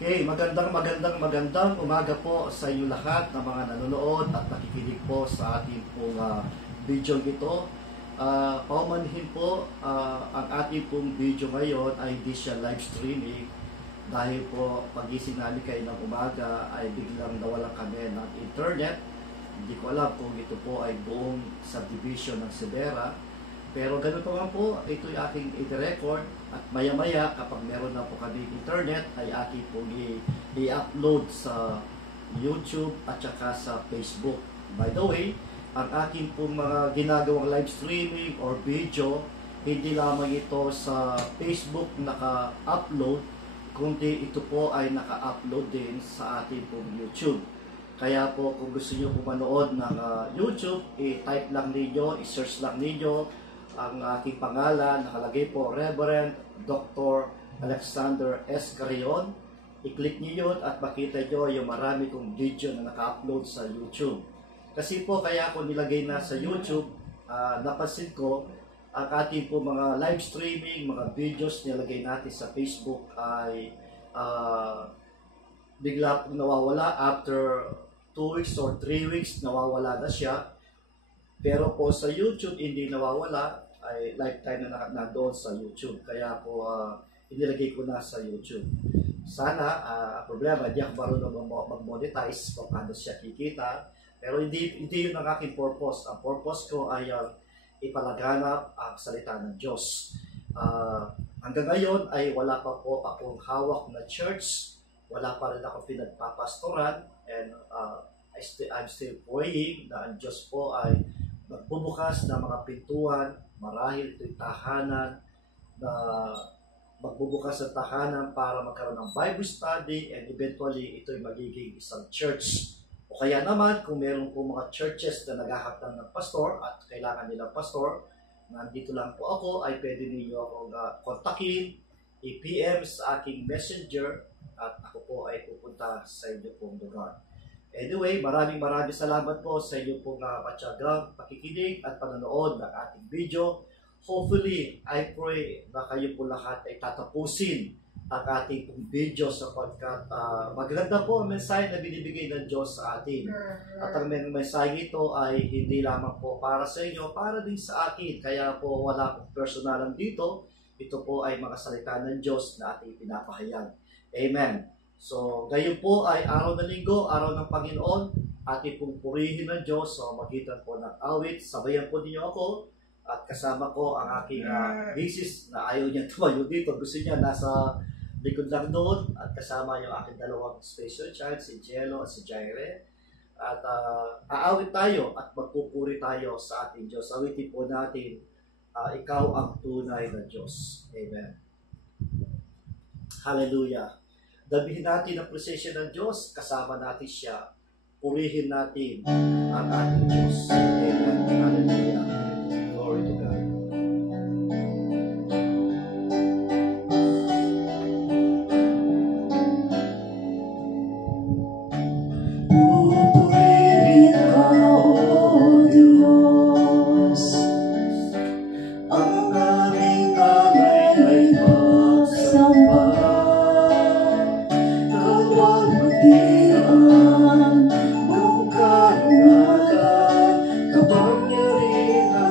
Okay, magandang umaga po sa inyo lahat ng mga nanonood at nakikinig po sa ating pong video ito. Paumanhin po, ang ating pong video ngayon ay hindi siya live streaming dahil po pagising namin kayo ng umaga ay biglang nawalan kami ng internet. Hindi ko alam kung ito po ay buong subdivision ng Severa. Pero ganun pa man po, ito'y aking i-record at maya-maya kapag meron na po kami internet ay aking pong i-upload sa YouTube at saka sa Facebook. By the way, ang aking pong mga ginagawang live streaming or video, hindi lamang ito sa Facebook naka-upload, kundi ito po ay naka-upload din sa ating pong YouTube. Kaya po kung gusto nyo po manood ng YouTube, i-type lang ninyo, i-search lang ninyo ang aking pangalan, nakalagay po Reverend Dr. Alexander S. Carrion. I-click niyo yun at makita nyo yung marami kong video na naka-upload sa YouTube. Kasi po kaya ako nilagay na sa YouTube, napansin ko ang ating po mga live streaming, mga videos nilagay natin sa Facebook ay bigla po nawawala. After 2 weeks or 3 weeks nawawala na siya. Pero po sa YouTube hindi nawawala, ay lifetime na nandoon sa YouTube. Kaya po inilagay ko na sa YouTube. Sana, problema, hindi ako marunong mag-monetize kung paano siya kikita. Pero hindi yun ang aking purpose. Ang purpose ko ay ipalaganap ang salita ng Diyos. Hanggang ngayon ay wala pa po akong hawak na church. Wala pa rin ako pinagpapastoran. And I'm still praying na ang Diyos po ay magbubukas ng mga pintuan, marahil ito'y tahanan, na magbubukas ng tahanan para magkaroon ng Bible study and eventually ito'y magiging isang church. O kaya naman, kung meron po mga churches na naghahaptan ng pastor at kailangan nilang pastor, nandito lang po ako, ay pwede ninyo akong kontakin, i-PM sa aking messenger at ako po ay pupunta sa inyo pong lugar. Anyway, maraming salamat po sa inyo pong matyagang pakikinig at panonood ng ating video. Hopefully, I pray na kayo po lahat ay tatapusin ang ating pong video sapagkat maganda po ang mensahe na binibigay ng Diyos sa atin. At ang mensahe ito ay hindi lamang po para sa inyo, para din sa akin. Kaya po wala pong personalan dito. Ito po ay mga salita ng Diyos na ating pinapahayag. Amen. So, gayon po ay araw ng linggo, araw ng Panginoon, ating pong purihin ng Diyos. So, magitan po ng awit, sabayan po ninyo ako at kasama ko ang aking misis na ayaw niya tumayo dito. Gusto niya nasa likod lang doon at kasama yung aking dalawang special child, si Jello at si Jaire. At aawit tayo at magpupuri tayo sa ating Diyos. Awitin po natin, ikaw ang tunay na Diyos. Amen. Hallelujah. Dabihin natin ang presensya ng Diyos, kasama natin siya, purihin natin ang ating Diyos. Amen. Hallelujah. Glory to God. Purihin ka, O Diyos, ang aming alay ay magsamba. Diyan mong karunahan, kapangyarihan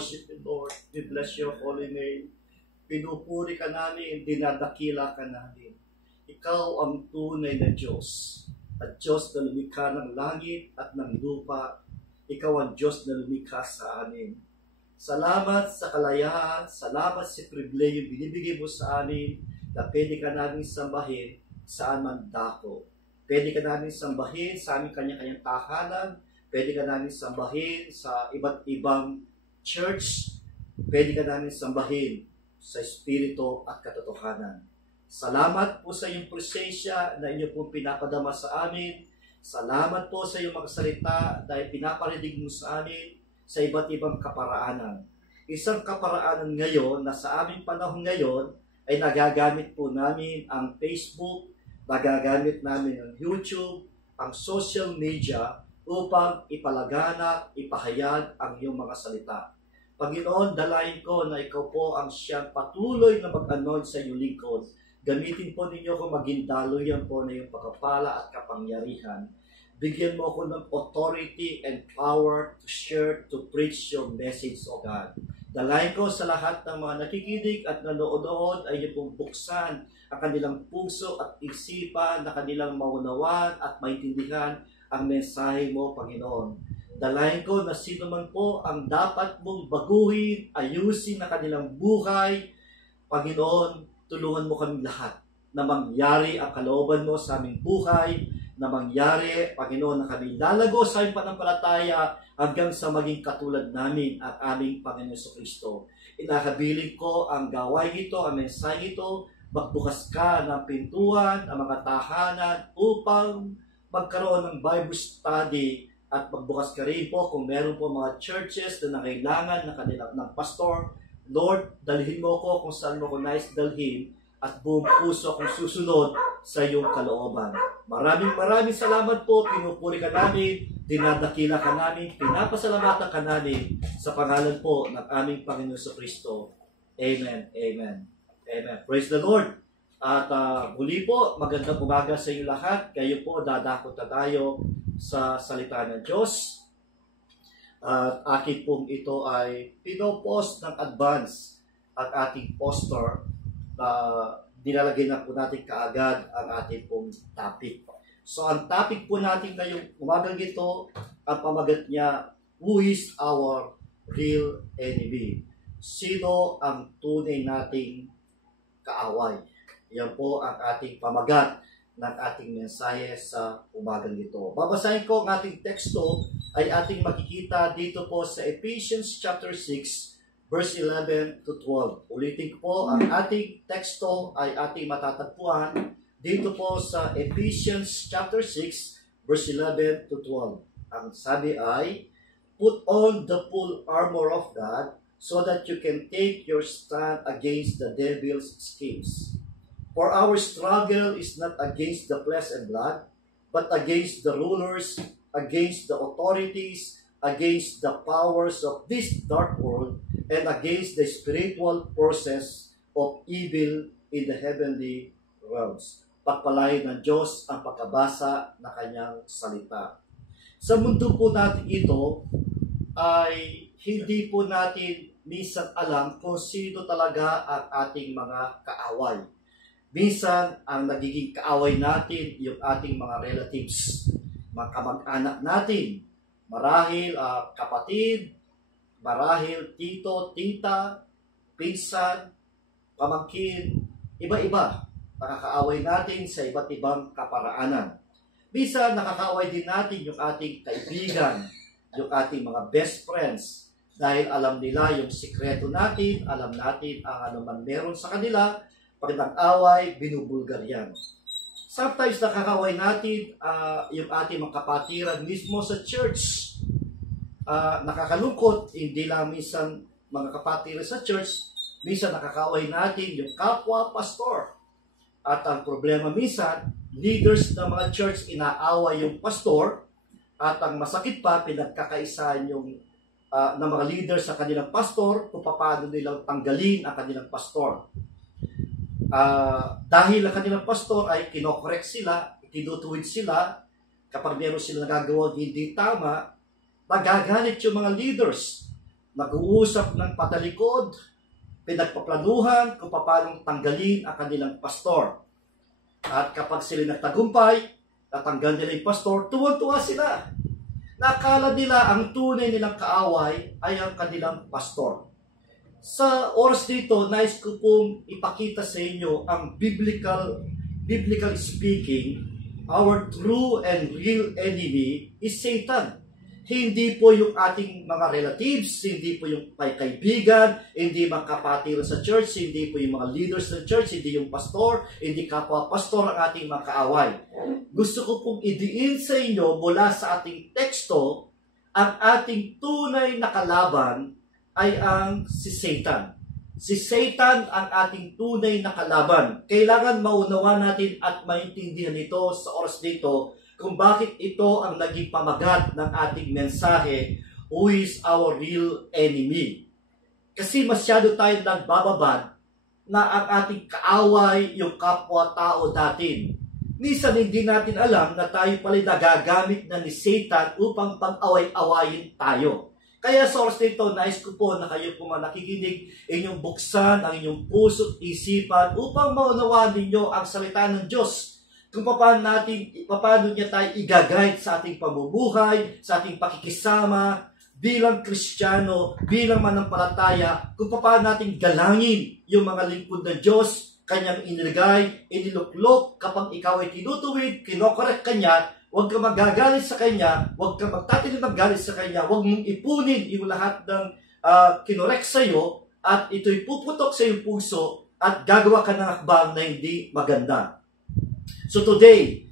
worship you, Lord. We bless your holy name. Pinupuri ka namin, dinadakila ka namin. Ikaw ang tunay na Diyos. At Diyos na lumikha ng langit at ng lupa. Ikaw ang Diyos na lumikha sa amin. Salamat sa kalayaan, salamat sa pribileyo binibigay mo sa amin na pwede ka namin sambahin saan man dako. Pwede ka namin sambahin sa aming kanya-kanyang tahanan. Pwede ka namin sambahin sa iba't ibang church. Pwede ka namin sambahin sa Espiritu at katotohanan. Salamat po sa iyong presensya na inyo pong pinapadama sa amin. Salamat po sa iyong mga salita dahil pinaparinig mo sa amin sa iba't ibang kaparaanan. Isang kaparaanan ngayon na sa aming panahon ngayon ay nagagamit po namin ang Facebook, nagagamit namin ang YouTube, ang social media upang ipalaganap, ipahayag ang iyong mga salita. Panginoon, dalayan ko na ikaw po ang siyang patuloy na mag-anoint sa iyong lingkod. Gamitin po ninyo kung maging daluyan po na iyong pagpapala at kapangyarihan. Bigyan mo ako ng authority and power to share, to preach your message, O God. Dalayan ko sa lahat ng mga nakikinig at nanonood ay iyong pong buksan ang kanilang puso at isipan na kanilang maunawan at maintindihan ang mensahe mo, Panginoon. Dalayan ko na sino man po ang dapat mong baguhin, ayusin na kanilang buhay. Panginoon, tulungan mo kami lahat na mangyari ang kalooban mo sa aming buhay, na mangyari, Panginoon, na kami lalago sa aming panampalataya hanggang sa maging katulad namin at aming Panginoon Kristo. Inakabiling ko ang gawain ito, ang mensahe ito, magbukas ka ng pintuan, ang mga tahanan upang magkaroon ng Bible study at magbukas ka rin po kung meron po mga churches na nangailangan ng pastor. Lord, dalhin mo ko kung saan mo ko nais dalhin at buong puso akong susunod sa iyong kalooban. Maraming salamat po. Pinupuri ka namin, dinadakila ka namin, pinapasalamatan ka namin sa pangalan po ng aming Panginoon Kristo. Amen. Amen. Amen. Praise the Lord. At muli po, magandang umaga sa inyo lahat. Kayo po, dadakot na tayo sa salita ng Diyos. At akin pong ito ay pinopost ng advance at ating poster na dinalagay na po natin kaagad ang ating pong topic. So ang topic po natin ngayong umagang ito, ang pamagat niya, who is our real enemy? Sino ang tunay nating kaaway? Yan po ang ating pamagat ng ating mensahe sa umagang ito. Babasahin ko ang ating teksto ay ating makikita dito po sa Ephesians chapter 6 verse 11 to 12. Ulitin ko po, ang ating teksto ay ating matatagpuan dito po sa Ephesians chapter 6 verse 11 to 12. Ang sabi ay, put on the full armor of God so that you can take your stand against the devil's schemes. For our struggle is not against the flesh and blood, but against the rulers, against the authorities, against the powers of this dark world, and against the spiritual forces of evil in the heavenly realms. Pagpalain ng Diyos ang pagkabasa na kanyang salita. Sa mundo po natin ito, ay hindi po natin minsan alam kung sino talaga ang ating mga kaaway. Minsan, ang nagiging kaaway natin, yung ating mga relatives, mga kamag-anak natin, marahil kapatid, marahil tito, tita, pinsan, pamangkin, iba-iba. Nakakaaway natin sa iba't ibang kaparaanan. Minsan, nakakaaway din natin yung ating kaibigan, yung ating mga best friends, dahil alam nila yung sikreto natin, alam natin ang anuman meron sa kanila. Pag nag-away, binubulgar yan. Sometimes nakakaway natin yung ating mga kapatiran mismo sa church. Nakakalungkot, hindi lang minsan mga kapatiran sa church, minsan nakakaway natin yung kapwa pastor. At ang problema minsan, leaders ng mga church inaaway yung pastor, at ang masakit pa, pinagkakaisahan yung ng mga leaders sa kanilang pastor kung paano nilang tanggalin ang kanilang pastor. Dahil ang kanilang pastor ay kinokorek sila, tinutuwid sila, kapag meron sila nagagawang hindi tama, magagalit yung mga leaders. nag-uusap ng patalikod, pinagpaplanuhan kung paano tanggalin ang kanilang pastor. At kapag sila nagtagumpay, natanggal nila yung pastor, tuwan-tuwa sila. Nakala nila ang tunay nilang kaaway ay ang kanilang pastor. Sa oras dito, nais ko pong ipakita sa inyo ang biblical speaking, our true and real enemy is Satan. Hindi po yung ating mga relatives, hindi po yung kaibigan, hindi mga kapatiran sa church, hindi po yung mga leaders ng church, hindi yung pastor, hindi kapwa-pastor ang ating mga kaaway. Gusto ko pong idiin sa inyo mula sa ating teksto, ang ating tunay na kalaban ay ang si Satan. Si Satan ang ating tunay na kalaban. Kailangan maunawa natin at maintindihan ito sa oras dito kung bakit ito ang naging pamagat ng ating mensahe, who is our real enemy. Kasi masyado tayo nagbababad na ang ating kaaway yung kapwa-tao natin. Minsan hindi natin alam na tayo pala nagagamit na ni Satan upang pag-away-awayin tayo. Kaya sa oras nito, nais ko po na kayo po mga nakikinig, inyong buksan ang inyong puso at isipan upang maunawaan ninyo ang salita ng Diyos. Kung paano niya tayo i-guide sa ating pamumuhay, sa ating pakikisama, bilang Kristiyano, bilang manampalataya, kung paano natin galangin yung mga lingkod ng Diyos, kanyang inilagay, iniluklok, kapag ikaw ay tinutuwid, kinokorek kanya, huwag ka magagalit sa kanya, huwag ka magtatinig ng galit sa kanya, huwag mong ipunin yung lahat ng kinorek sa iyo, at ito'y puputok sa iyong puso, at gagawa ka ng hakbang na hindi maganda. So today,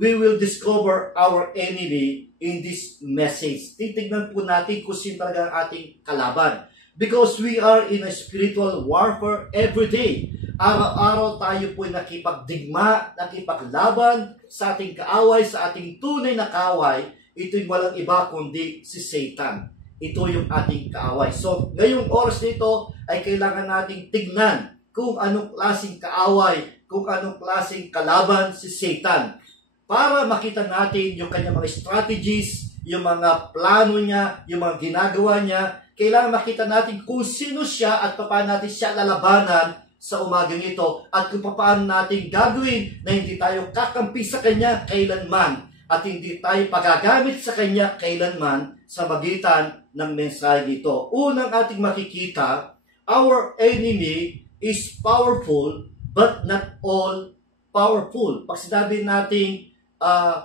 we will discover our enemy in this message. Titignan po natin kung sino talaga ang ating kalaban. Because we are in a spiritual warfare every day. Araw-araw tayo po nakipagdigma, nakipaglaban sa ating kaaway, sa ating tunay na kaaway. Ito'y walang iba kundi si Satan. Ito yung ating kaaway. So, ngayong oras nito ay kailangan nating tignan kung anong klaseng kaaway, kung anong klaseng kalaban si Satan. Para makita natin yung kanyang mga strategies, yung mga plano niya, yung mga ginagawa niya, kailangan makita natin kung sino siya at paano natin siya lalabanan sa umagang ito at kung paano natin gagawin na hindi tayo kakampi sa kanya kailanman at hindi tayo pagagamit sa kanya kailanman sa magitan ng mensahe ito. Unang ating makikita, our enemy is powerful but not all powerful. Pag sinabi natin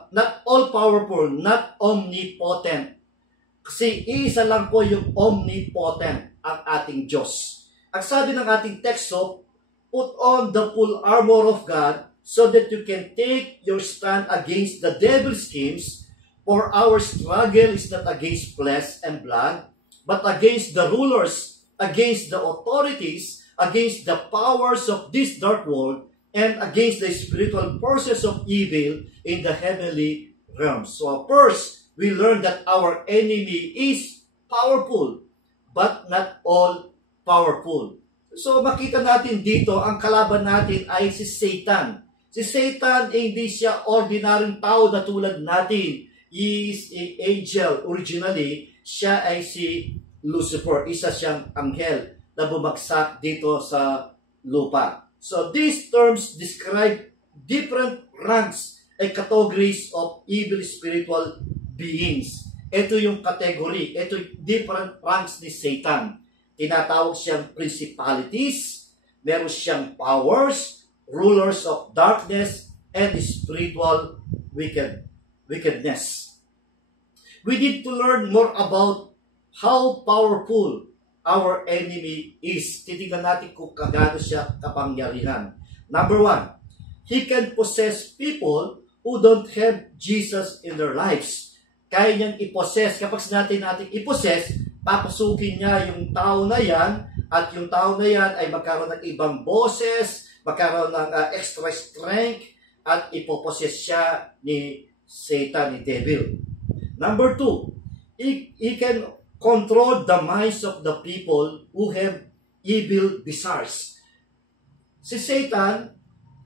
not all powerful, not omnipotent. Kasi isa lang po yung omnipotent ang ating Diyos. Ang sabi ng ating teksto, put on the full armor of God so that you can take your stand against the devil's schemes. For our struggle is not against flesh and blood, but against the rulers, against the authorities, against the powers of this dark world, and against the spiritual forces of evil in the heavenly realms. So first, we learn that our enemy is powerful, but not all powerful. So makita natin dito, ang kalaban natin ay si Satan. Si Satan, hindi siya ordinaryong tao na tulad natin. He is an angel. Originally, siya ay si Lucifer. Isa siyang anghel na bumagsak dito sa lupa. So these terms describe different ranks and categories of evil spiritual beings. Ito yung category, ito yung different ranks ni Satan. Tinatawag siyang principalities, meron siyang powers, rulers of darkness, and spiritual wickedness. We need to learn more about how powerful our enemy is. Titignan natin kung kagano siya kapangyarihan. Number one, he can possess people who don't have Jesus in their lives. Kaya niyang i-possess. Kapag sinabi natin i-possess, papasukin niya yung tao na yan at yung tao na yan ay magkaroon ng ibang boses, magkaroon ng extra strength at ipopossess siya ni Satan, ni devil. Number two, he can control the minds of the people who have evil desires. Si Satan,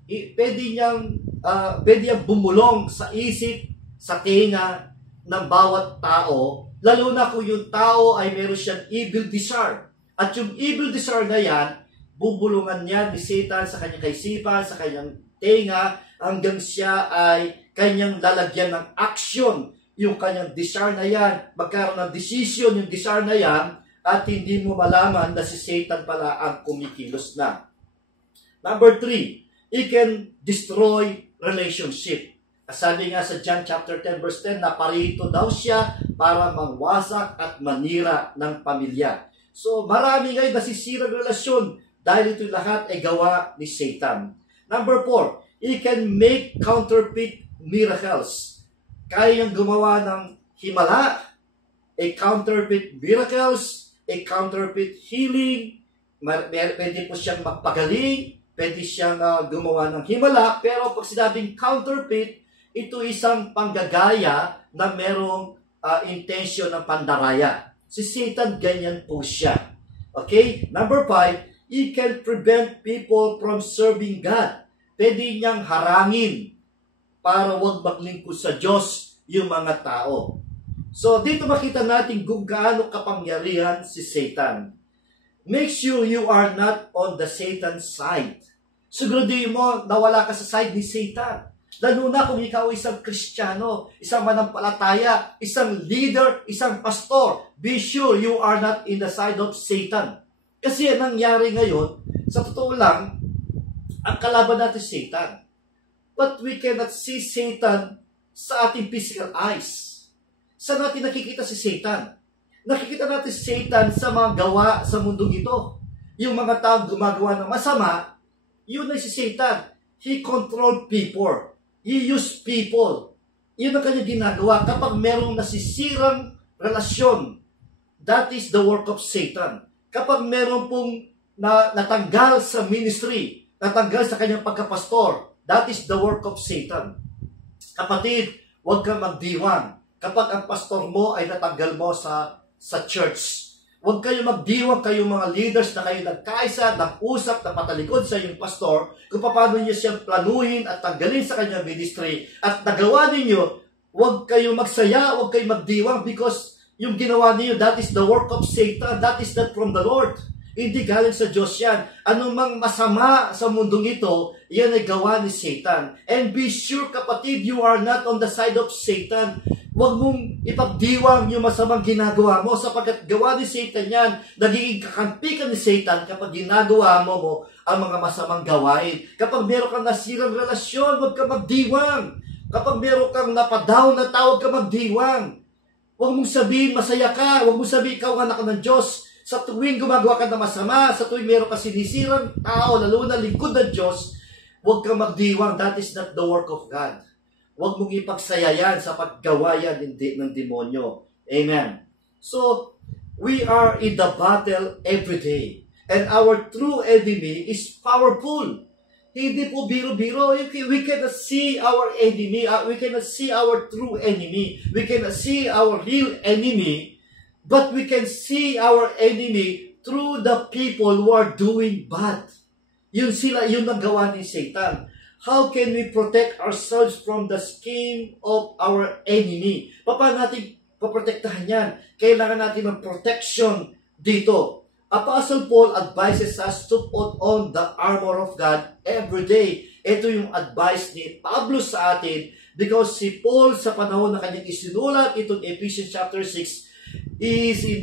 pwede niyang bumulong sa isip, sa tinga ng bawat tao Lalo na kung yung tao ay meron siyang evil desire. At yung evil desire na yan, bubulungan niya ni Satan sa kanyang kaisipan, sa kanyang tenga, hanggang siya ay kanyang lalagyan ng action yung kanyang desire na yan. Magkaroon ng decision yung desire na yan at hindi mo malaman na si Satan pala ang kumikilos na. Number 3, he can destroy relationship. Sabi nga sa John chapter 10 verse 10 na parito daw siya para mangwasak at manira ng pamilya. So marami ngayon nasisirang relasyon dahil ito lahat ay gawa ni Satan. Number 4, he can make counterfeit miracles. Kaya niyang gumawa ng himala, a counterfeit miracles, a counterfeit healing, pwede po siyang magpagaling, pwede siyang gumawa ng himala, pero pag sinabing counterfeit, ito isang panggagaya na merong intention ng pandaraya. Si Satan, ganyan po siya. Okay? Number 5, he can prevent people from serving God. Pwede niyang harangin para huwag maglingkod sa Diyos yung mga tao. So, dito makita natin kung gaano kapangyarihan si Satan. Make sure you are not on the Satan's side. Siguraduhin mo na wala ka sa side ni Satan. Lalo na kung ikaw isang Kristiyano, isang manampalataya, isang leader, isang pastor, be sure you are not in the side of Satan. Kasi ang nangyari ngayon, sa totoo lang, ang kalaban natin Satan. But we cannot see Satan sa ating physical eyes. Saan natin nakikita si Satan? Nakikita natin si Satan sa mga gawa sa mundong ito. Yung mga taong gumagawa ng masama, yun ay si Satan. He controlled people. He used people. Yun ang kanyang ginagawa. Kapag merong nasisirang relasyon, that is the work of Satan. Kapag meron pong natanggal sa ministry, natanggal sa kanyang pagkapastor, that is the work of Satan. Kapatid, huwag kang magdiwang. Kapag ang pastor mo ay natanggal mo sa church, huwag kayo magdiwang, kayong mga leaders na kayo nagkaisa, nag-usap, na patalikod sa inyong pastor, kung paano niyo siyang planuhin at tanggalin sa kanyang ministry, at nagawa ninyo, huwag kayo magsaya, huwag kayo magdiwang, because yung ginawa niyo, that is the work of Satan, that is not from the Lord. Hindi galing sa Diyos yan. Anumang masama sa mundong ito, yan ay gawa ni Satan. And be sure, kapatid, you are not on the side of Satan. Huwag mong ipagdiwang yung masamang ginagawa mo sapagkat gawa ni Satan yan. Nagiging kakampi ka ni Satan kapag ginagawa mo ang mga masamang gawain. Kapag meron kang nasirang relasyon, huwag ka magdiwang. Kapag meron kang napadown na tao, huwag ka magdiwang. Huwag mong sabihin masaya ka. Huwag mong sabihin ikaw ang anak ng Diyos. Sa tuwing gumagawa ka ng masama, sa tuwing meron ka sinisirang tao, lalo na lingkod ng Diyos, huwag ka magdiwang. That is not the work of God. Huwag mong ipagsaya yan sa paggawa yan ng demonyo. Amen. So, we are in the battle every day. And our true enemy is powerful. Hindi po biro-biro. We cannot see our enemy. We cannot see our true enemy. We cannot see our real enemy. But we can see our enemy through the people who are doing bad. Yun ang gawa ni Satan. How can we protect ourselves from the scheme of our enemy? Paano natin paprotektahan yan? Kailangan natin ng protection dito. Apostle Paul advises us to put on the armor of God every day. Ito yung advice ni Pablo sa atin because si Paul sa panahon na kanyang isinulat itong Ephesians chapter 6 is in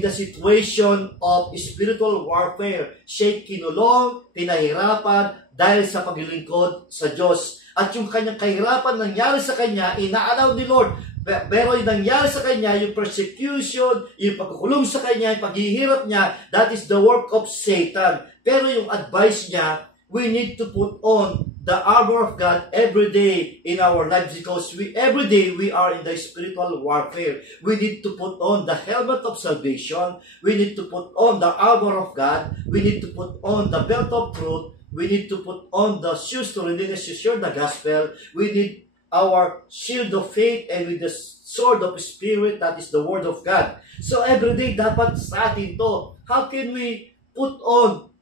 the situation of spiritual warfare. Siya'y kinulong, pinahirapan dahil sa paglilingkod sa Diyos. At yung kanyang kahirapan nangyari sa kanya, inaalaw ni Lord. Pero yung nangyari sa kanya, yung persecution, yung pagkukulong sa kanya, yung paghihirap niya, that is the work of Satan. Pero yung advice niya, we need to put on the armor of God every day in our lives because every day we are in the spiritual warfare. We need to put on the helmet of salvation. We need to put on the armor of God. We need to put on the belt of truth. We need to put on the shoes to readiness to share the gospel. We need our shield of faith and with the sword of spirit, that is the word of God. So every day dapat sa atin to. How can we put on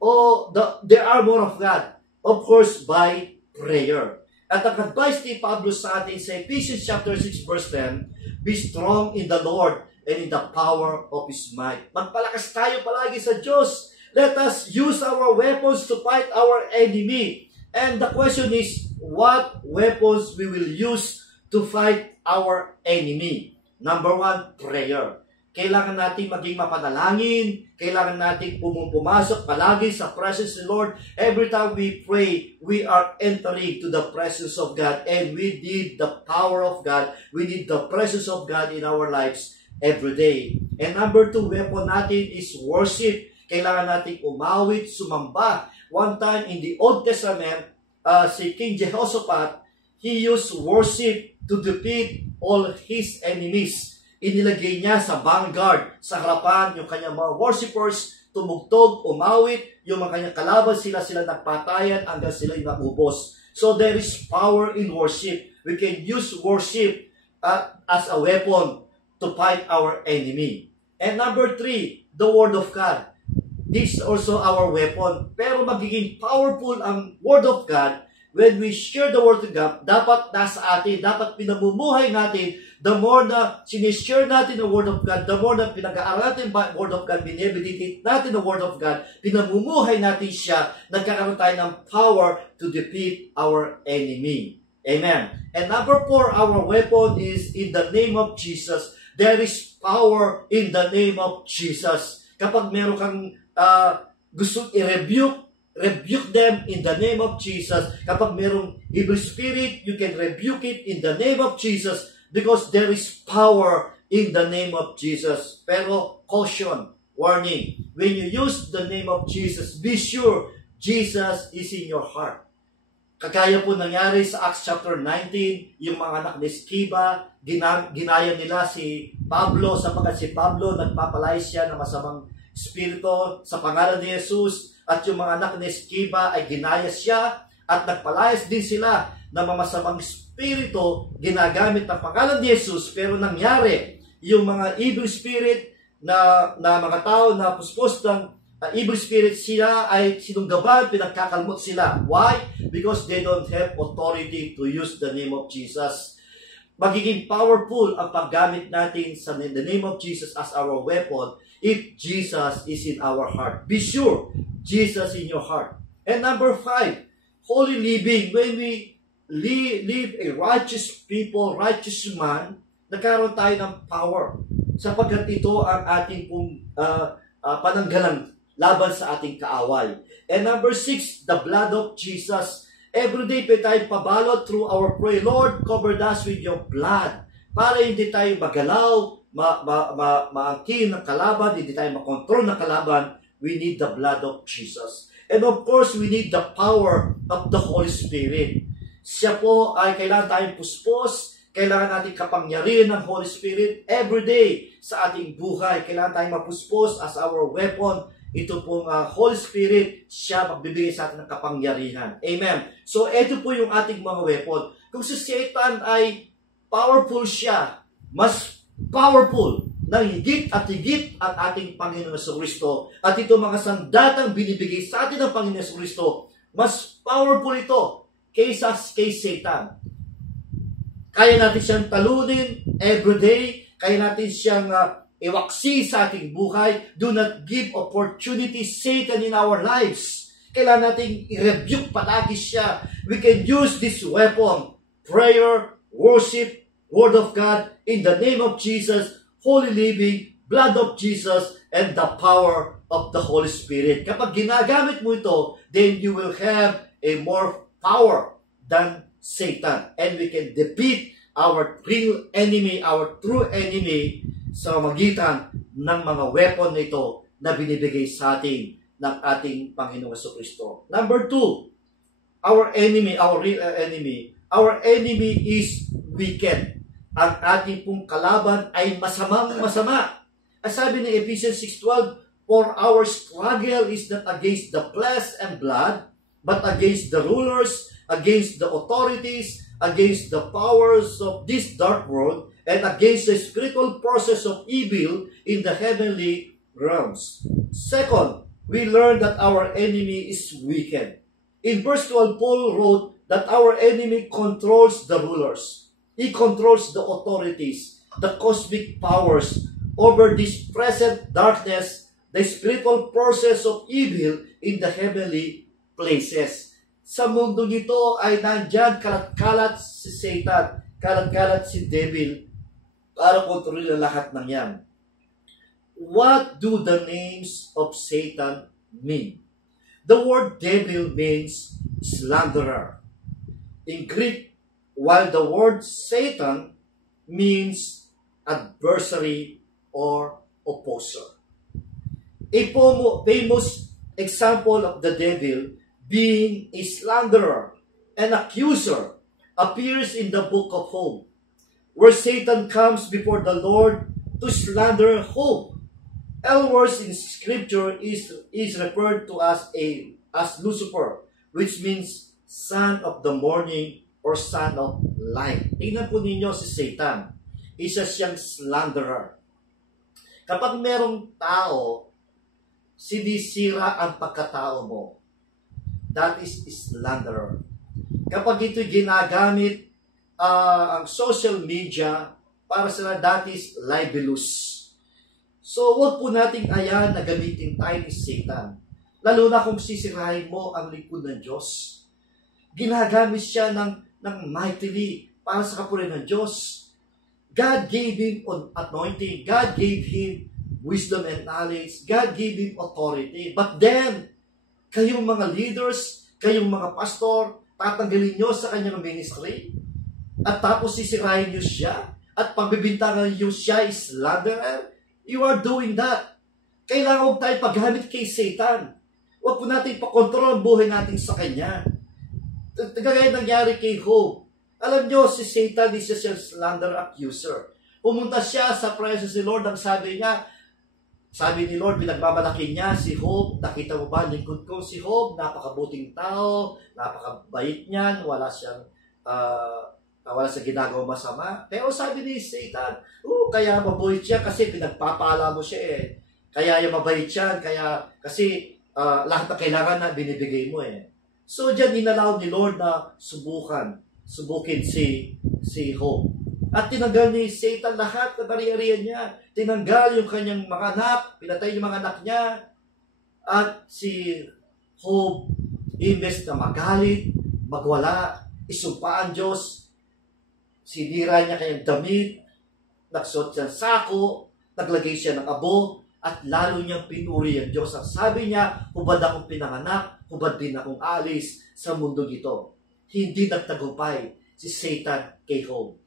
the armor of God? Of course, by prayer. At ang advice ni Pablo sa atin sa Ephesians chapter 6 verse 10, be strong in the Lord and in the power of His might. Magpalakas tayo palagi sa Diyos. Let us use our weapons to fight our enemy. And the question is, what weapons we will use to fight our enemy? Number 1, prayer. Kailangan natin maging mapanalangin. Kailangan natin pumasok palagi sa presence of the Lord. Every time we pray, we are entering to the presence of God. And we need the power of God. We need the presence of God in our lives every day. And number 2, weapon natin is worship. Kailangan natin umawit, sumamba. One time in the Old Testament, si King Jehoshaphat, he used worship to defeat all his enemies. Inilagay niya sa vanguard, sa harapan, yung kanyang mga worshipers, tumugtog, umawit, yung mga kanyang kalaban, sila nagpatayan hanggang sila naubos. So there is power in worship. We can use worship as a weapon to fight our enemy. And number 3, the Word of God. This is also our weapon. Pero magiging powerful ang Word of God when we share the Word of God. Dapat nasa atin, dapat pinamumuhay natin. The more na sinishare natin the Word of God, the more na pinag-aaral natin the Word of God, binibeditate natin the Word of God, pinamumuhay natin siya, nagkakaroon tayo ng power to defeat our enemy. Amen. And number 4, our weapon is in the name of Jesus. There is power in the name of Jesus. Kapag meron kang gusto rebuke them in the name of Jesus. Kapag merong evil spirit, you can rebuke it in the name of Jesus because there is power in the name of Jesus. Pero caution, warning, when you use the name of Jesus, be sure Jesus is in your heart. Kagaya po nangyari sa Acts chapter 19, yung mga anak ni Sceva, ginaya nila si Pablo sapagkat si Pablo nagpapalayas siya ng masamang espiritu sa pangalan ni Jesus, at yung mga anak ni Sceva ay ginaya siya at nagpalayas din sila ng masamang espiritu ginagamit ng pangalan ni Jesus. Pero nangyari, yung mga evil spirit na mga tao na puspos ng evil spirit, sila ay sinunggaban, pinagkakalmot sila. Why? Because they don't have authority to use the name of Jesus. Magiging powerful ang paggamit natin sa the name of Jesus as our weapon if Jesus is in our heart. Be sure, Jesus in your heart. And number 5, holy living. When we live a righteous people, righteous man, nagkaroon tayo ng power. Sapagkat ito ang ating pananggalang laban sa ating kaaway. And number 6, the blood of Jesus. Every day pa tayo pabalot through our prayer. Lord, cover us with your blood. Para hindi tayo magalaw, maangkin ng kalaban, hindi tayo makontrol ng kalaban. We need the blood of Jesus. And of course, we need the power of the Holy Spirit. Siya po ay kailangan tayong puspos, kailangan natin kapangyarihan ng Holy Spirit every day sa ating buhay. Kailangan tayong mapuspos as our weapon. Ito pong Holy Spirit, siya magbibigay sa atin ng kapangyarihan. Amen. So, ito po yung ating mga weapon. Kung si Satan ay powerful siya, mas powerful ng higit at higit ang ating Panginoon Jesucristo. At ito mga sandatang binibigay sa atin ng Panginoon Jesucristo, mas powerful ito kaysa kay Satan. Kaya natin siyang talunin everyday, kaya natin siyang iwaksi sa ating buhay. Do not give opportunity Satan in our lives. Kailangan natin i-rebuke palagi siya. We can use this weapon, prayer, worship, Word of God, in the name of Jesus, holy living, blood of Jesus, and the power of the Holy Spirit. Kapag ginagamit mo ito, then you will have a more power than Satan. And we can defeat our real enemy, our true enemy, sa magitan ng mga weapon na ito na binibigay sa atin ng ating Panginoong Jesucristo. Number 2, our enemy, our real enemy. Our enemy is wicked. Ang ating pong kalaban ay masama. As sabi ng Ephesians 6:12, for our struggle is not against the flesh and blood, but against the rulers, against the authorities, against the powers of this dark world, and against the spiritual process of evil in the heavenly realms. Second, we learn that our enemy is wicked. In verse 12, Paul wrote that our enemy controls the rulers. He controls the authorities, the cosmic powers over this present darkness, the spiritual forces of evil in the heavenly places. Sa mundo nito ay nandyan kalat-kalat si Satan, kalat-kalat si Devil para kontrolin lahat ng yan. What do the names of Satan mean? The word devil means slanderer in Greek, while the word Satan means adversary or opposer. A famous example of the devil being a slanderer and accuser appears in the book of Job, where Satan comes before the Lord to slander Job. Elwords in Scripture is referred to as Lucifer, which means son of the morning or son of light. Tingnan po ninyo si Satan. Isa siyang slanderer. Kapag merong tao, sinisira ang pagkatao mo, that is slanderer. Kapag ito ginagamit ang social media para sila, that is libelous. So, huwag po nating ayan na gamitin tayo ni Satan. Lalo na kung sisirahin mo ang lingkod ng Diyos. Ginagamit siya ng mightily para sa kapurihan ng Diyos. God gave him anointing. God gave him wisdom and knowledge. God gave him authority. But then, kayong mga leaders, kayong mga pastor, tatanggalin nyo sa kanyang ministry at tapos sisirahin nyo siya at pagbibintangan nyo siya is slanderer. You are doing that. Kailangan huwag tayo paggamit kay Satan. Huwag po natin pakontrol ang buhay natin sa kanya. Gaya nangyari kay Job. Alam nyo, si Satan is a slander accuser. Pumunta siya sa presence ni Lord. Ang sabi ni Lord, pinagmamalaki niya si Job. Nakita mo ba, lingkod ko si Job, napakabuting tao, napakabait niyan, wala siyang ginagawa masama. Pero sabi ni Satan, kaya mabait siya kasi pinagpapala mo siya eh. Kaya yung mabait siya, kasi lahat na kailangan na binibigay mo eh. So diyan inalaw ni Lord na subukin si Job. At tinanggal ni Satan lahat na bari-arian niya. Tinanggal yung kanyang mga anak, pinatay yung mga anak niya. At si Job, imbes na magalit, magwala, isumpa ang Diyos, sinira niya kanyang damit, nagsuot siya ng sako, naglagay siya ng abo, at lalo niyang pinuri ang Diyos. Ang sabi niya, hubad akong pinanganak, hubad din akong alis sa mundo ito. Hindi nagtagumpay si Satan kay Job.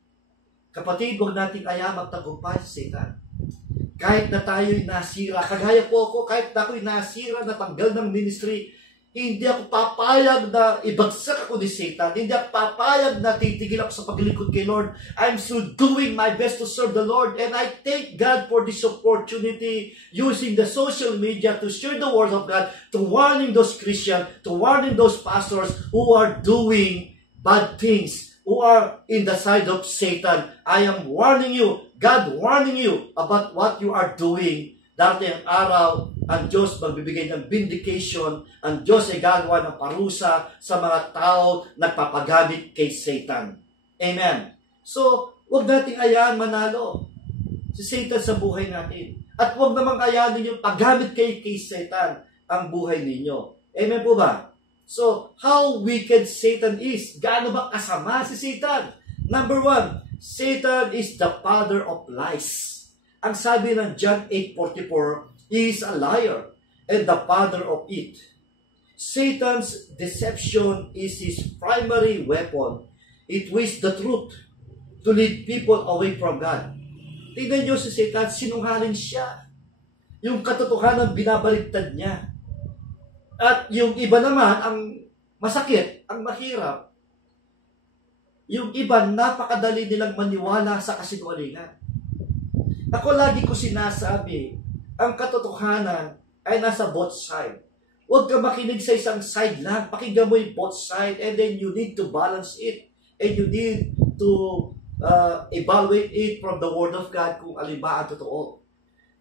Kapatid, huwag nating magtagumpay si Satan. Kahit na tayo'y nasira, kagaya po ako, kahit na ako'y nasira, natanggal ng ministry, hindi ako papayag na ibagsak ako ni Satan. Hindi ako papayag na titigil ako sa paglingkod kay Lord. I'm still doing my best to serve the Lord. And I thank God for this opportunity using the social media to share the word of God, to warning those Christians, to warning those pastors who are doing bad things, who are in the side of Satan. I am warning you, God warning you about what you are doing. Dati ang araw, ang Diyos magbibigay ng vindication, ang Diyos ay gagawa ng parusa sa mga tao nagpapagamit kay Satan. Amen. So, huwag nating ayaan manalo si Satan sa buhay natin. At huwag namang ayaan ninyo paggamit kay Satan ang buhay ninyo. Amen po ba? So, how wicked Satan is. Gaano ba kasama si Satan? Number 1, Satan is the father of lies. Ang sabi ng John 8:44, he is a liar and the father of it. Satan's deception is his primary weapon. It twists the truth to lead people away from God. Tingnan nyo si Satan, sinungaling siya. Yung katotohanan binabaliktad niya. At yung iba naman, ang masakit, ang mahirap, yung iba napakadali nilang maniwala sa kasinungalingan. Ako lagi ko sinasabi, ang katotohanan ay nasa both side. Huwag ka makinig sa isang side lang. Pakinggan mo yung both side and then you need to balance it. And you need to evaluate it from the Word of God kung alin ba ang totoo.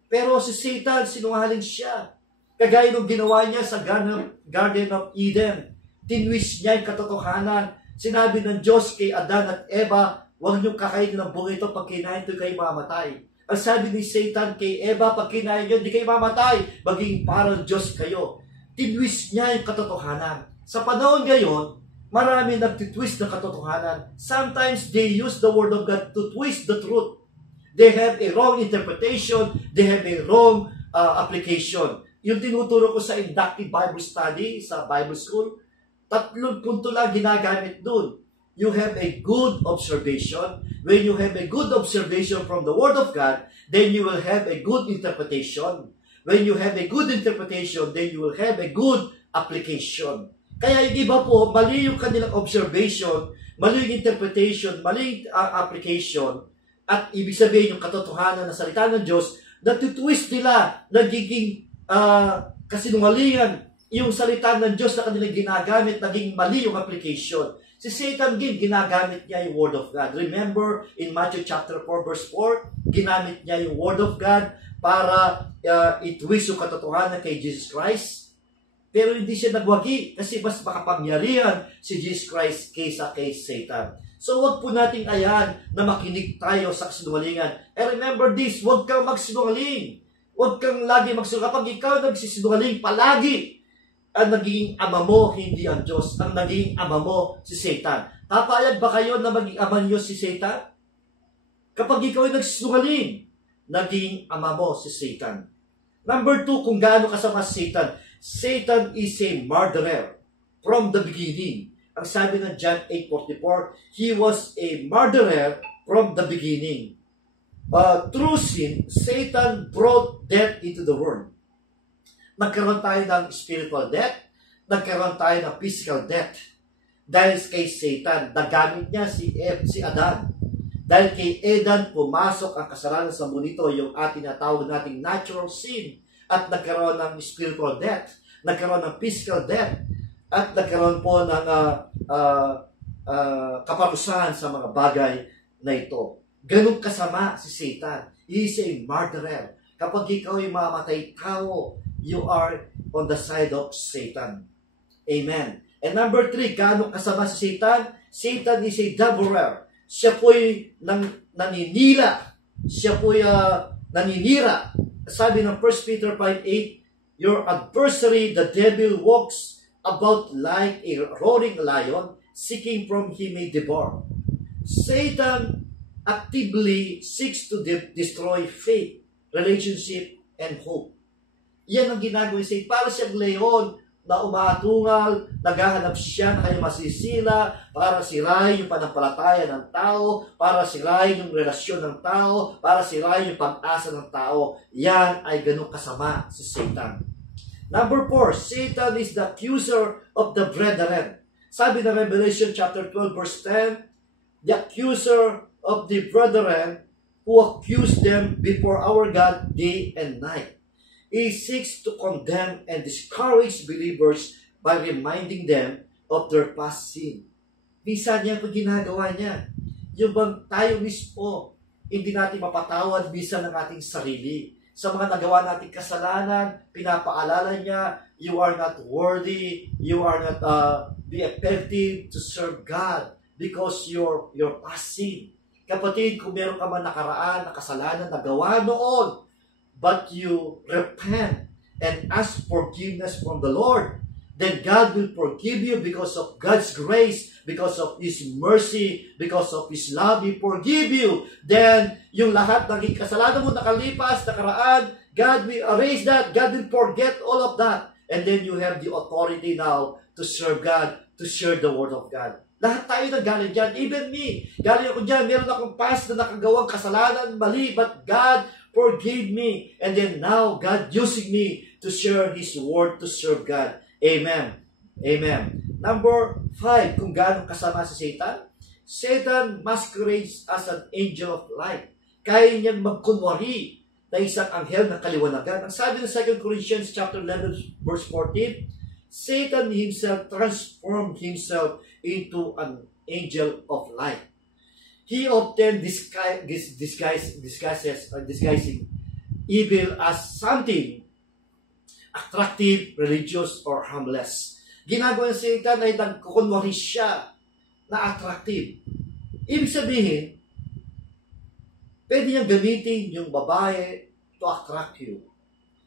Pero si Satan, sinungaling siya. Kagaya nung ginawa niya sa Garden of Eden. Tinwist niya yung katotohanan. Sinabi ng Diyos kay Adan at Eva, huwag niyong kakainin ng bunga ito, pag kinain ito kayo mamatay. Ang sabi ni Satan kay Eva, pag kinain nyo, hindi kayo mamatay, maging parang Diyos kayo. Tinwist niya yung katotohanan. Sa panahon ngayon, marami nagtitwist ng katotohanan. Sometimes they use the Word of God to twist the truth. They have a wrong interpretation, they have a wrong application. Yung tinuturo ko sa inductive Bible study, sa Bible school, 3 punto lang ginagamit dun. You have a good observation. When you have a good observation from the Word of God, then you will have a good interpretation. When you have a good interpretation, then you will have a good application. Kaya yung iba po, mali yung kanilang observation, mali yung interpretation, mali yung application, at ibig sabihin yung katotohanan ng salita ng Diyos, natutwist nila, nagiging kasinungalingan, yung salita ng Diyos na kanilang ginagamit, naging mali yung application. Si Satan din, ginagamit niya yung Word of God. Remember, in Matthew chapter 4, verse 4, ginamit niya yung Word of God para itwist yung katotohanan kay Jesus Christ. Pero hindi siya nagwagi kasi mas makapangyarihan si Jesus Christ kaysa kay Satan. So wag po nating ayan na makinig tayo sa kasinungalingan. And remember this, wag kang magsinungaling. Wag kang lagi magsinungaling. Kapag ikaw nagsisinungaling palagi, ang naging ama mo, hindi ang Diyos. Ang naging ama mo, si Satan. Papayag ba kayo na maging ama niyo si Satan? Kapag ikaw ay nagsisinungaling, naging ama mo si Satan. Number 2, kung gaano kasama si Satan. Satan is a murderer from the beginning. Ang sabi ng John 8:44, he was a murderer from the beginning. Through sin, Satan brought death into the world. Nagkaroon tayo ng spiritual death, nagkaroon tayo ng physical death. Dahil kay Satan, nagamit niya si Adan. Dahil kay Adan, pumasok ang kasalanan sa mundo ito, yung ating natawag nating natural sin, at nagkaroon ng spiritual death, nagkaroon ng physical death, at nagkaroon po ng kaparusahan sa mga bagay na ito. Ganun kasama si Satan. He is a murderer. Kapag ikaw ay mamatay tao, you are on the side of Satan. Amen. And number 3, gaano kasama si Satan? Satan is a devourer. Siya po'y naninira. Siya po'y naninira. Sabi ng 1 Peter 5:8, your adversary, the devil, walks about like a roaring lion, seeking from he may devour. Satan actively seeks to destroy faith, relationship, and hope. Yan ang ginagawa niya. Para siyang leon na umatungal, naghahanap siya na kayo masisila, para sirain yung panampalataya ng tao, para sirain yung relasyon ng tao, para sirain yung pag-asa ng tao. Yan ay ganun kasama si Satan. Number 4, Satan is the accuser of the brethren. Sabi na Revelation chapter 12 verse 10, the accuser of the brethren who accuse them before our God day and night. He seeks to condemn and discourage believers by reminding them of their past sin. Minsan niya ang ginagawa niya. Yung bang tayo mismo, hindi natin mapatawad minsan ng ating sarili. Sa mga nagawa nating kasalanan, pinapaalala niya, you are not worthy, you are not be effective to serve God because your past sin. Kapatid, kung meron ka man nakaraan na kasalanan na gawa noon, but you repent and ask forgiveness from the Lord, then God will forgive you because of God's grace, because of His mercy, because of His love. He forgive you. Then, yung lahat ng kasalanan mo nakalipas, nakaraan, God will erase that. God will forget all of that. And then you have the authority now to serve God, to share the Word of God. Lahat tayo nagaling dyan. Even me. Galing ako dyan. Meron akong past na nakagawang kasalanan, mali, but God forgave me. And then now, God using me to share His Word, to serve God. Amen. Amen. Number 5, kung gaano kasama si Satan. Satan masquerades as an angel of light. Kaya niyang magkunwari na isang anghel ng kaliwanagan. Ang sabi ng 2 Corinthians chapter 11 verse 14, Satan himself transformed himself into an angel of light. He often disguising evil as something attractive, religious, or harmless. Ginagawa ng Satan ay nagkukunwari siya na attractive. Ibig sabihin, Pwede niyang gamitin yung babae to attract you.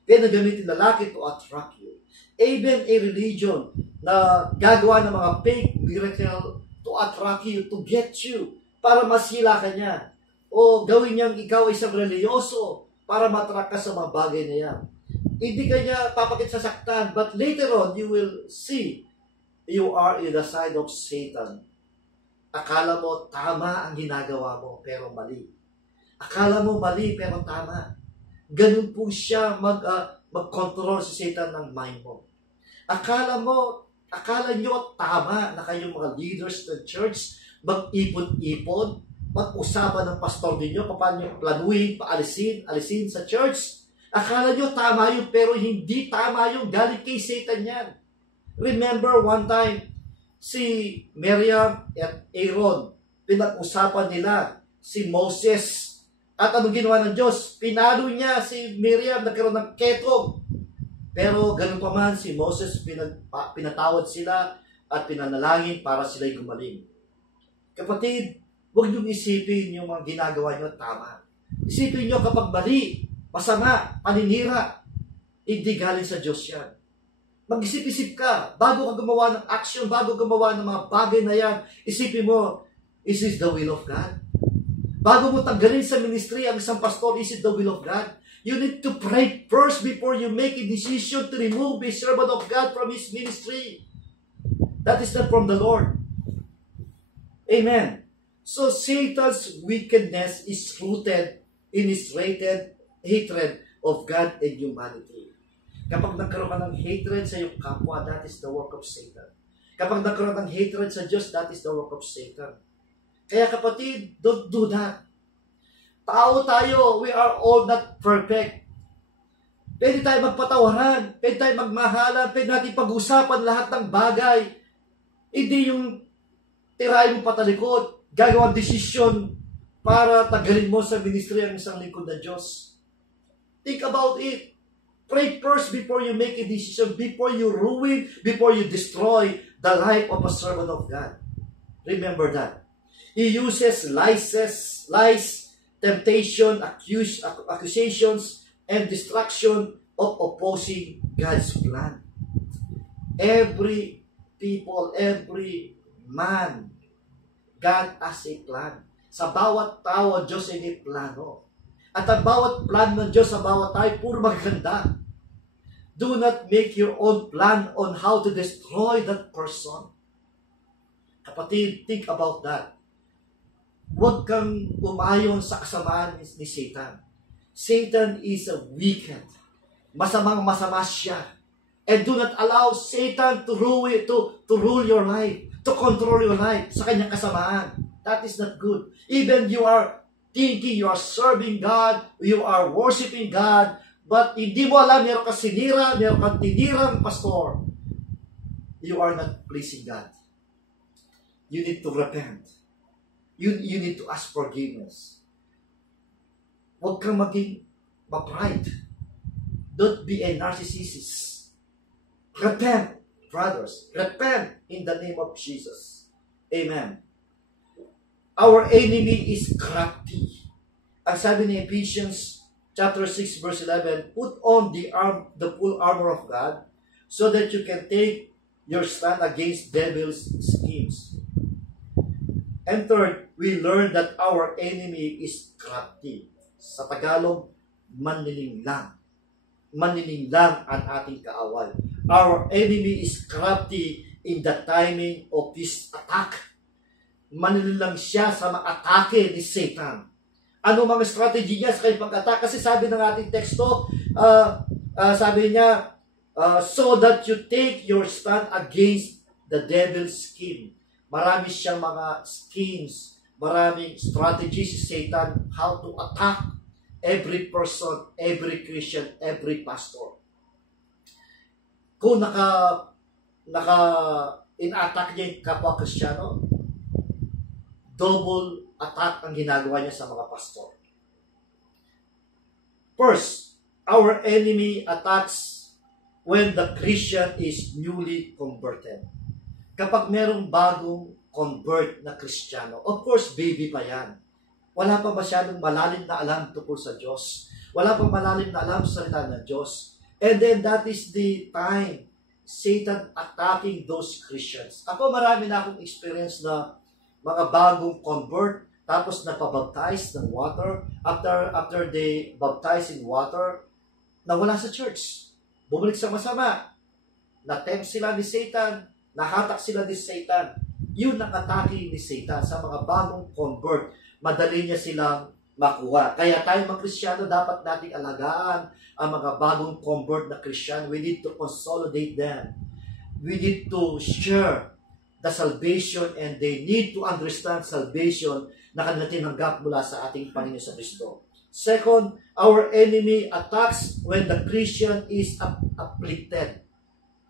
Pwede gamitin lalaki to attract you. Even a religion na gagawa ng mga fake miracle to attract you, to get you, para masila ka niya. O gawin niyang ikaw isang religyoso para matrack ka sa mga bagay na yan. Hindi ka niya papakit sasaktan, but later on, you will see you are in the side of Satan. Akala mo tama ang ginagawa mo, pero mali. Akala mo mali, pero tama. Ganun po siya mag-control si Satan ng mind mo. Akala nyo tama na kayong mga leaders ng church, mag-ipon-ipon, mag-usapan ng pastor ninyo, paano nyo planuhin, alisin sa church. Akala nyo tama yun, pero hindi tama yung galing kay Satan yan. Remember one time, si Miriam at Aaron, pinag-usapan nila si Moses. At anong ginawa ng Diyos? Pinalo niya si Miriam, nagkaroon ng ketong. Pero ganun pa man, si Moses, pinatawad sila at pinanalangin para sila'y gumaling. Kapatid, huwag niyong isipin yung mga ginagawa niyo tama. Isipin niyo kapag mali, masama, paninira, hindi galing sa Diyos yan. Mag-isip-isip ka, bago ka gumawa ng action, bago gumawa ng mga bagay na yan, isipin mo, is this the will of God? Bago mo tanggalin sa ministry ang isang pastor, is it the will of God? You need to pray first before you make a decision to remove a servant of God from his ministry. That is not from the Lord. Amen. So Satan's wickedness is rooted in his hatred of God and humanity. Kapag nagkaroon ka ng hatred sa iyong kapwa, that is the work of Satan. Kapag nagkaroon ng hatred sa Diyos, that is the work of Satan. Kaya kapatid, don't do that. Tao tayo, we are all not perfect. Pwede tayo magpatawaran, pwede tayo magmahalan, pwede natin pag-usapan lahat ng bagay. Hindi yung tirahin mo patalikod, gagawang desisyon para tagalin mo sa ministry ang isang lingkod na Diyos. Think about it. Pray first before you make a decision, before you ruin, before you destroy the life of a servant of God. Remember that. He uses lies, temptation, accusations, and distraction of opposing God's plan. Every people, every man, God has a plan. Sa bawat tao, Diyos ay may plano. At ang bawat plan ng Diyos sa bawat tayo, puro maganda. Do not make your own plan on how to destroy that person. Kapatid, think about that. Huwag kang umayon sa kasamaan ni Satan. Satan is a wicked. Masamang-masama siya. And do not allow Satan to rule your life, to control your life sa kanyang kasamaan. That is not good. Even you are thinking you are serving God, you are worshiping God, but hindi mo alam, meron kang sinira, meron kang tinirang pastor, you are not pleasing God. You need to repent. You need to ask forgiveness. Huwag kang maging ma-pride. Don't be a narcissist. Repent, brothers. Repent in the name of Jesus. Amen. Our enemy is crafty. Ang sabi ni Ephesians chapter 6 verse 11, put on the full armor of God so that you can take your stand against devil's schemes. And third, we learn that our enemy is crafty. Sa Tagalog, manlilinglang. Manlilinglang ang ating kaaway. Our enemy is crafty in the timing of his attack. Manlilinglang siya sa mga atake ni Satan. Ano mga strategy niya sa kanyang pag-attack? Kasi sabi ng ating teksto, sabi niya, so that you take your stand against the devil's scheme. Marami siyang mga schemes, maraming strategies si Satan how to attack every person, every Christian, every pastor. Kung in-attack niya yung kapwa Kristiyano, double attack ang ginagawa niya sa mga pastor. First, our enemy attacks when the Christian is newly converted. Kapag merong bagong convert na Kristiyano, of course, baby pa yan. Wala pa masyadong malalim na alam tungkol sa Diyos. Wala pa malalim na alam sa salita ng Diyos. And then that is the time Satan attacking those Christians. Ako marami na akong experience na mga bagong convert, tapos napabaptize ng water. After they baptize in water, nawala sa church. Bumalik sa masama. Na-tempt sila ni Satan. Nahatak sila ni Satan. Yun ang atake ni Satan sa mga bagong convert. Madali niya silang makuha. Kaya tayo mga Kristiyano, dapat nating alagaan ang mga bagong convert na Kristiyano. We need to consolidate them. We need to share the salvation, and they need to understand salvation na kanilang tinanggap mula sa ating Panginoon sa Kristo. Second, our enemy attacks when the Christian is afflicted.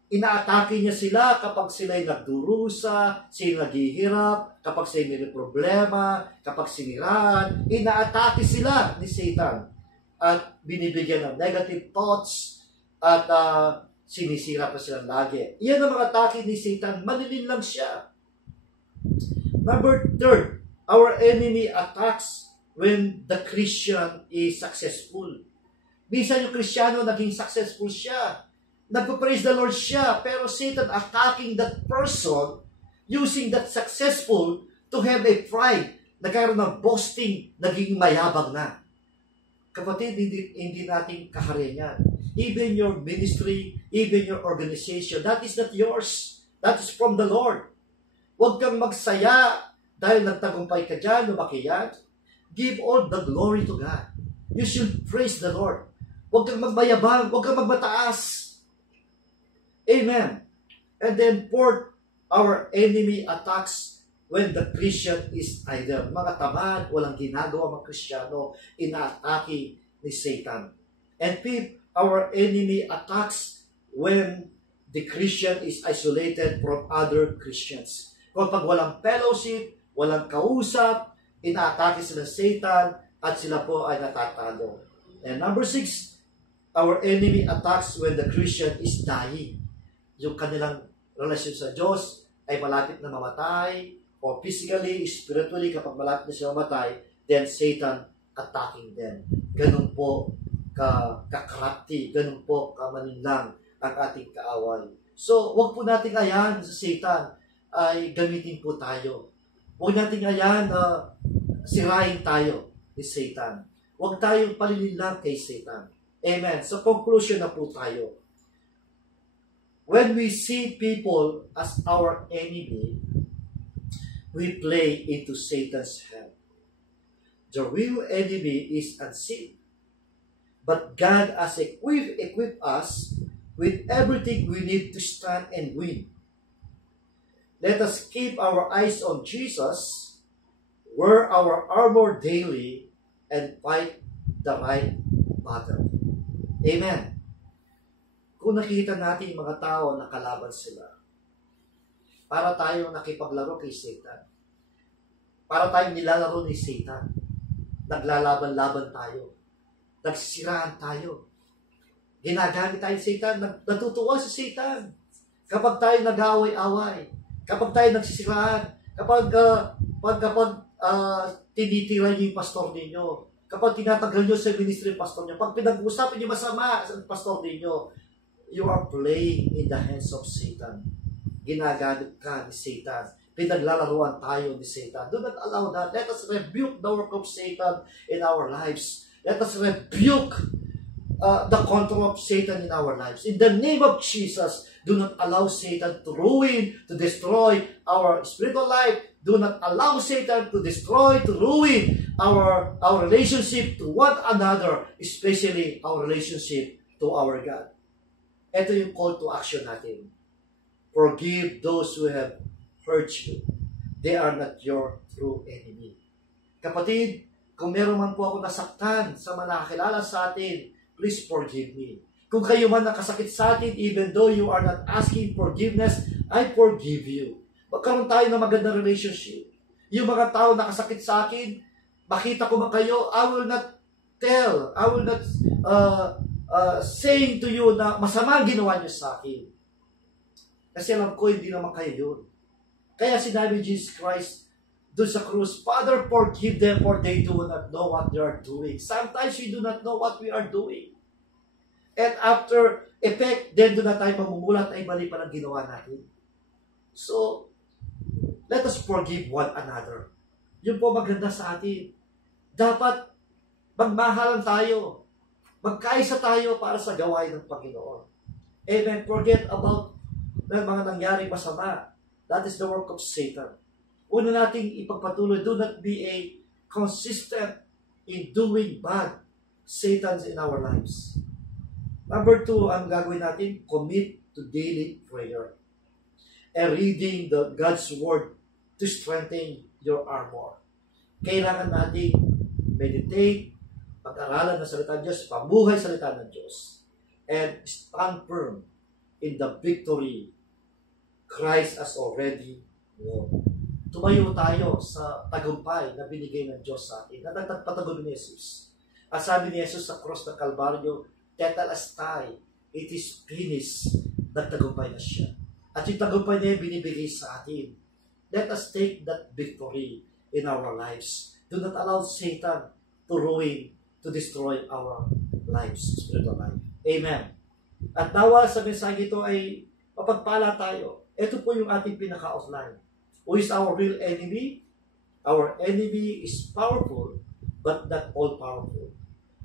Inaatake niya sila kapag sila'y nagdurusa, sila'y naghihirap, kapag sila'y may problema, kapag siniraan. Inaatake sila ni Satan at binibigyan ng negative thoughts at sinisira pa sila lagi. Iyan ang mga atake ni Satan. Malilin lang siya. Number third, our enemy attacks when the Christian is successful. Minsan yung Kristiyano naging successful siya. Nagpo-praise the Lord siya, pero Satan attacking that person using that successful to have a pride, nagkaroon ng boasting, naging mayabang na. Kapatid, hindi natin kaharian yan. Even your ministry, even your organization, that is not yours. That is from the Lord. Huwag kang magsaya dahil nagtagumpay ka dyan, lumaki yan. Give all the glory to God. You should praise the Lord. Huwag kang magmayabang, huwag kang magmataas. Amen. And then fourth, our enemy attacks when the Christian is idle. Mga tamad, walang ginagawa mga Kristiyano, inaatake ni Satan. And fifth, our enemy attacks when the Christian is isolated from other Christians. Kapag walang fellowship, walang kausap, inaatake sila Satan at sila po ay natatalo. And number 6, our enemy attacks when the Christian is dying. Yung kanilang relasyon sa Diyos ay malapit na mamatay, or physically, spiritually, kapag malapit na sila mamatay, then Satan attacking them. Ganun po ka-crafty, ganun po kamalinlang ang ating kaaway. So, wag po natin ayan sa Satan ay gamitin po tayo. Wag natin ayan sirain tayo ni Satan. Wag tayong palililang kay Satan. Amen. So, conclusion na po tayo. When we see people as our enemy, we play into Satan's hand. The real enemy is unseen. But God has equipped us with everything we need to stand and win. Let us keep our eyes on Jesus, wear our armor daily, and fight the right battle. Amen. Kung nakita natin mga tao na kalaban sila, para tayong nakipaglaro kay Satan. Para tayong nilalaro ni Satan. Naglalaban-laban tayo. Nagsisiraan tayo. Ginagamit tayo si Satan. Natutuwa si Satan. Kapag tayo nag-away-away. Kapag tayo nagsisiraan. Kapag tinitira niyo yung pastor ninyo. Kapag tinatagal niyo sa ministry ng pastor niyo. Pag pinag-usapan niyo masama sa pastor ninyo, you are playing in the hands of Satan. Ginagamit ka ni Satan. Pinaglalaruan tayo ni Satan. Do not allow that. Let us rebuke the work of Satan in our lives. Let us rebuke the control of Satan in our lives. In the name of Jesus, do not allow Satan to ruin, to destroy our spiritual life. Do not allow Satan to destroy, to ruin our relationship to one another, especially our relationship to our God. Ito yung call to action natin. Forgive those who have hurt you. They are not your true enemy. Kapatid, kung meron man po ako nasaktan sa mga nakakilala sa atin, please forgive me. Kung kayo man nakasakit sa atin, even though you are not asking forgiveness, I forgive you. Magkaroon tayo ng magandang relationship. Yung mga tao nakasakit sa akin, makita ko man kayo, I will not tell, I will not saying to you na masama ang ginawa niyo sa akin. Kasi alam ko, hindi naman kayo yun. Kaya sinabi Jesus Christ, doon sa krus, Father, forgive them for they do not know what they are doing. Sometimes we do not know what we are doing. And after effect, then doon na tayo mamumulat ay mali pa ng ginawa natin. So, let us forgive one another. Yun po maganda sa atin. Dapat magmahalan tayo. Magkaisa tayo para sa gawain ng Panginoon. Amen. Forget about ng mga nangyaring masama. That is the work of Satan. Una nating ipagpatuloy, do not be a consistent in doing bad Satan's in our lives. Number 2, ang gagawin natin, commit to daily prayer and reading the God's Word to strengthen your armor. Kailangan natin meditate, pag-aralan ng salita ng Diyos, pamuhay salita ng Diyos, and stand firm in the victory Christ has already won. Tumayo tayo sa tagumpay na binigay ng Diyos sa atin, na nagpatagumpay ni Jesus. At sabi ni Jesus sa cross ng Kalbaryo, tetelestai, it is finished, nagtagumpay na siya. At yung tagumpay niya binibigay sa atin. Let us take that victory in our lives. Do not allow Satan to ruin, to destroy our lives, spiritual life. Amen. At nawa sa mensahe ito ay mapagpala tayo. Ito po yung ating pinaka-outline. Who is our real enemy? Our enemy is powerful, but not all-powerful.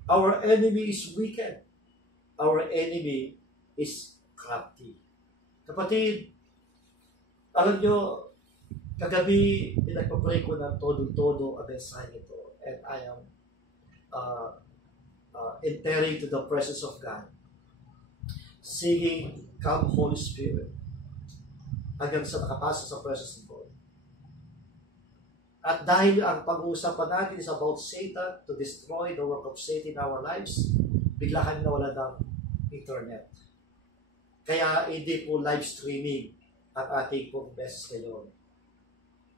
Our enemy is wicked. Our enemy is crafty. Kapatid, alam nyo, kagabi, pinagpapray ko ng todo-todo ang mensahe ito. And I am entering to the presence of God, singing, Come Holy Spirit, hanggang sa nakapasok sa presence of God. At dahil ang pag-uusapan natin is about Satan to destroy the work of Satan in our lives, bigla kami nawala ng internet. Kaya hindi po live streaming ang ating pong best ngayon.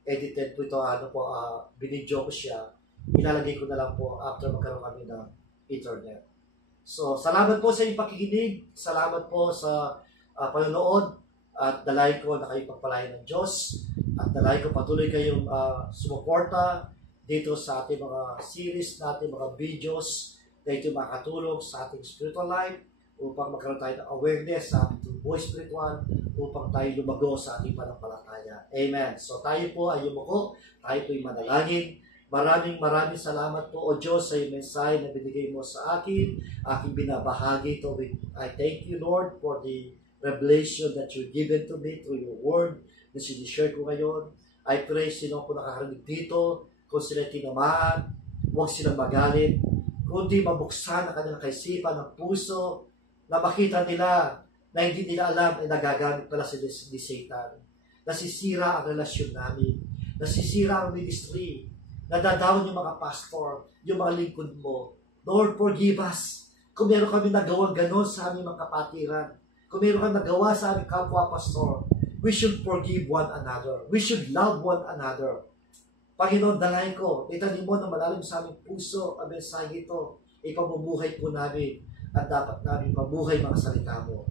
Edited po ito, binidyo ko siya, ilalagay ko na lang po after magkaroon kami ng internet. So, salamat po sa inyong pakikinig, salamat po sa panonood, at dalay ko na kayo pagpalain ng Diyos, at dalay ko patuloy kayong sumuporta dito sa ating mga series natin, mga videos na ito makatulong sa ating spiritual life upang magkaroon tayo ng awareness sa ating buhay spiritual, upang tayo lumago sa ating panampalataya. Amen. So tayo po ay yumuko, tayo po ay manalangin. Maraming salamat po, O Diyos, sa iyong mensahe na binigay mo sa akin, aking binabahagi ito. I thank you, Lord, for the revelation that you've given to me through your word na sinishare ko ngayon. I pray sino po nakakarinig dito, kung sila tinamaan, huwag silang magalit, kundi mabuksan ang kanilang kaisipan ng puso, na makita nila na hindi nila alam ay nagagamit pala sila ni Satan. Nasisira ang relasyon namin, nasisira ang ministry, nadadawon yung mga pastor, yung mga lingkod mo. Lord, forgive us kung meron kami nagawang ganon sa aming mga kapatiran. Kung meron kang nagawa sa aming kapwa pastor, we should forgive one another. We should love one another. Panginoon, dalayan ko, itanim mo na malalim sa aming puso ang mensahe ito. Ipamumuhay po namin at dapat namin mabuhay mga salita mo.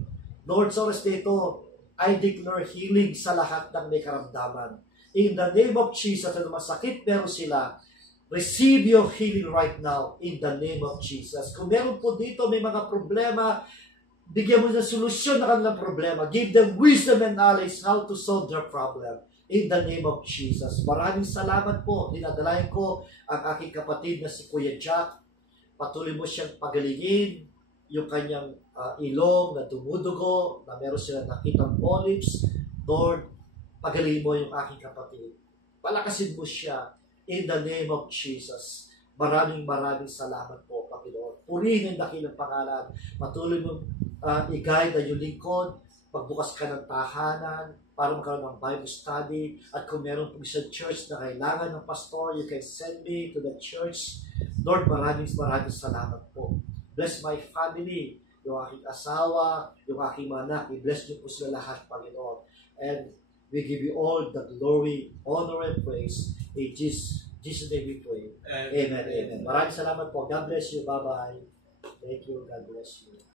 Lord, sa oras nito, I declare healing sa lahat ng may karamdaman. In the name of Jesus, at masakit meron sila, receive your healing right now in the name of Jesus. Kung meron po dito may mga problema, bigyan mo ng solusyon na kanilang problema. Give them wisdom and knowledge how to solve their problem. In the name of Jesus. Maraming salamat po. Dinadalayan ko ang aking kapatid na si Kuya Jack. Patuloy mo siyang pagalingin yung kanyang ilong na dumudugo, na meron silang nakitang polyps. Lord, pagalingin mo yung aking kapatid. Palakasin mo siya in the name of Jesus. Maraming salamat po, Panginoon. Purihin ang dakilang pangalan. Patuloy mo i-guide ang iyong lingkod. Pagbukas ka ng tahanan para magkaroon ng Bible study. At kung meron po isang church na kailangan ng pastor, you can send me to the church. Lord, maraming salamat po. Bless my family, yung aking asawa, yung aking mga anak. I-bless niyo po sila lahat, Panginoon. And we give you all the glory, honor, and praise. In Jesus' name we pray. Amen. Maraming salamat po. God bless you. Bye-bye. Thank you. God bless you.